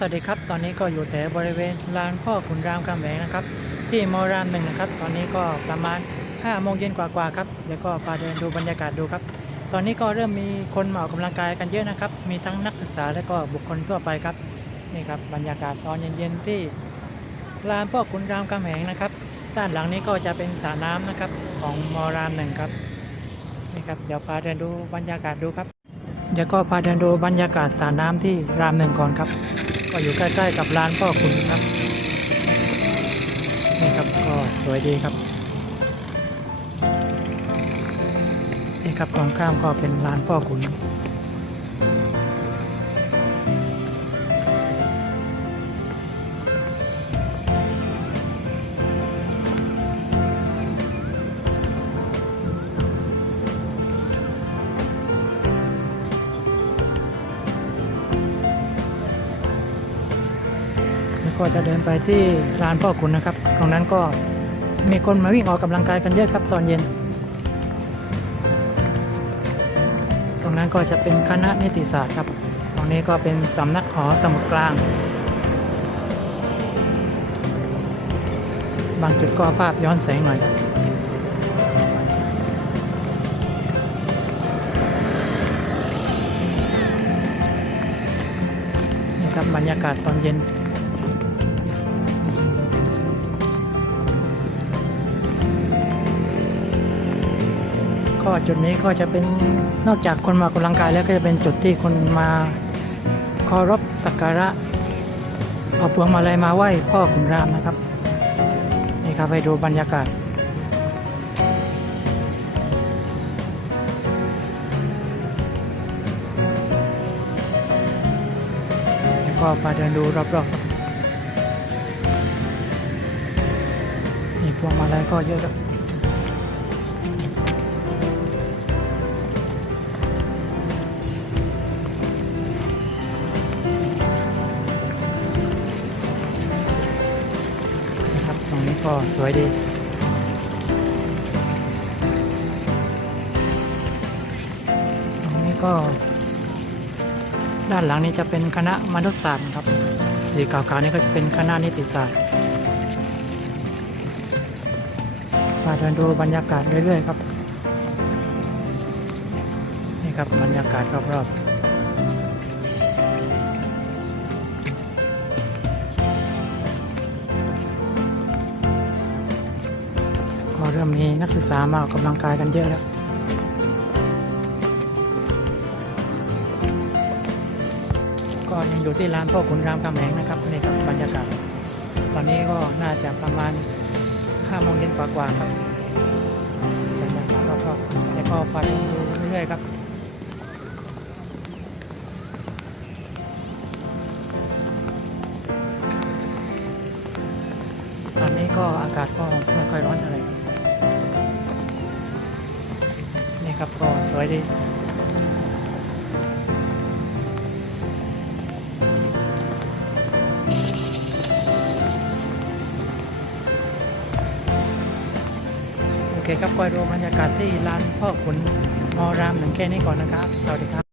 สวัสดีครับ ตอนนี้ก็อยู่แต่บริเวณลานพ่อขุนรามคำแหงนะครับ ที่มอรามหนึ่งนะครับ ตอนนี้ก็ประมาณ5โมงเย็นกว่าๆครับเดี๋ยวก็พาเดินดูบรรยากาศดูครับ ตอนนี้ก็เริ่มมีคนมาออกกำลังกายกันเยอะนะครับ มีทั้งนักศึกษาและก็บุคคลทั่วไปครับ นี่ครับบรรยากาศตอนเย็นๆที่ลานพ่อขุนรามคำแหงนะครับ ด้านหลังนี้ก็จะเป็นสระน้ำนะครับของมอรามหนึ่งครับ นี่ครับเดี๋ยวพาเดินดูบรรยากาศดูครับเดี๋ยวก็พาเดินดูบรรยากาศสระน้ำที่รามหนึ่งก่อนครับ ก็อยู่ใกล้ๆกับร้านพ่อคุณครับ นี่ครับก็สวยดีครับ นี่ครับตรงข้ามก็เป็นร้านพ่อคุณ ก็จะเดินไปที่ร้านพ่อขุนนะครับ ตรงนั้นก็มีคนมาวิ่งออกกำลังกายกันเยอะครับตอนเย็น ตรงนั้นก็จะเป็นคณะนิติศาสตร์ครับ ตรงนี้ก็เป็นสำนักหอสมุดกลาง บางจุดก็ภาพย้อนแสงหน่อยนี่ครับบรรยากาศตอนเย็น ก็จุดนี้ก็จะเป็นนอกจากคนมาออกกำลังกายแล้วก็จะเป็นจุดที่คนมาเคารพสักการะเอาพวงมาลัยมาไหว้พ่อขุนรามนะครับ นี่ครับไปดูบรรยากาศแล้วก็มาเดินดูรอบๆนี่พวงมาลัยก็เยอะครับ รงนี้ก็สวยดี ตรงนี้ก็ ด้านหลังนี้จะเป็นคณะมนุษยศาสตร์ครับสีขาวๆนี่ก็จะเป็นคณะนิติศาสตร์มาเดินดูบรรยากาศเรื่อยๆครับ นี่ครับบรรยากาศรอบๆ ริ่มมีนักศึกษามาออกกำลังกายกันเยอะแล้วก็ยังอยู่ที่ร้านพ่อขุนรามคำแหงนะครับนี่ครับบรรยากาศตอนนี้ก็น่าจะประมาณ5โมงเย็นกว่าๆครับบรรยากาศรอบๆแล้วก็ไปดูเรื่อยๆครับตอนนี้ก็อากาศก็ไม่ค่อยร้อนเท่าไหร่ ครับก็สวยดีโอเคครับก็ดูบรรยากาศที่ร้านพ่อขุนมอรามหนึ่งแค่นี้ก่อนนะครับ สวัสดีครับ